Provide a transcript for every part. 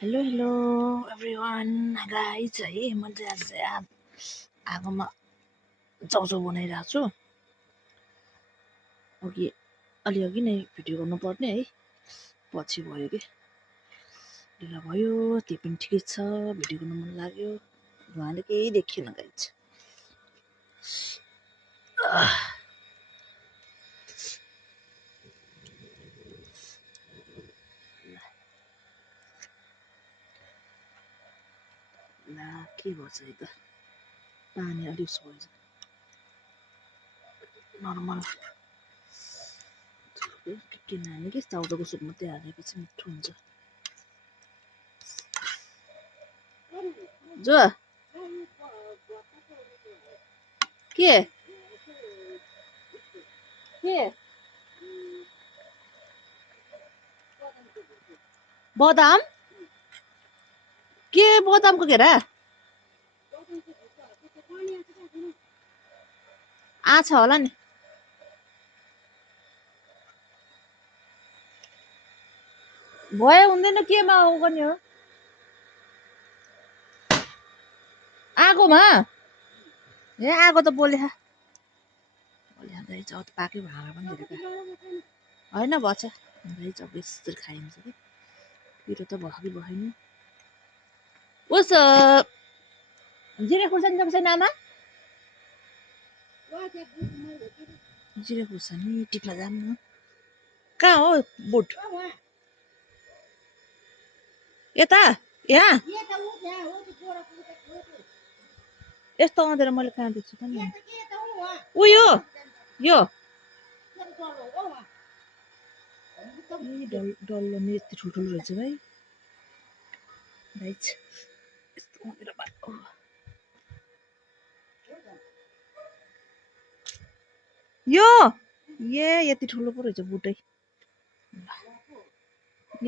Hello hello everyone guys है म चाहिँ आज चाहिँ आगोमा चाउचाउ बनाइरहेको छु। अघि अलि नै भिडियो गर्नुपर्ने है, पछि भयो कि ढिला भयो। त्यो पनि ठिकै छ, भिडियो गर्नु मन लाग्यो, उहाँले केही देखिएन गाइज। ला के गर्छ है त, पानी अलिक सोच नर्मल के नानी कि चाउचाउको सुप मात्रै हालेपछि मिठो हुन्छ। जो के बदाम के बदामको घेरा छ होला नि। भयो हुँदैन, केमा गर्ने हो आगोमा? ए आगो त बोले गाइज, अब पाकै भाँडा पनि धेरै होइन भएछ गाइज, अब यसरी खाइन्छ कि पिरो त भयो कि भएन। उस जिरे खुर्सानी तपाईँ नामा जिरे खुर्सानी टिप्न जानु। कहाँ हो बुट? यता यहाँ यस्तो आउँदैन, मैले कहाँ देख्छु त नि। उयो यो डल्लो नि यति ठुल्ठुलो रहेछ भाइ गाइज, यस्तो आउँदैन भएको। यो यति ठुलो पो रहेछ बुटै। ए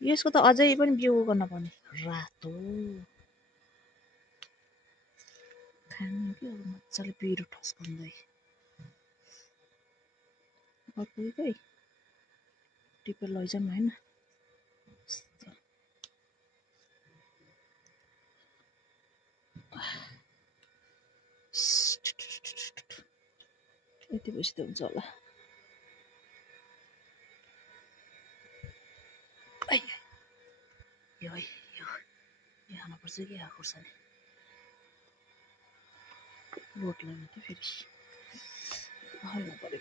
यसको त अझै पनि बिउ गर्न पर्ने, रातो खानु कि अब मजाले पिरो ठस्काउँदै अर्कै टिपेर लैजाउँ होइन। यति बेसी त हुन्छ होला। यो हाल्नुपर्छ कि खुर्सानी रोट लाग्यो फेरि हाल्नु पऱ्यो।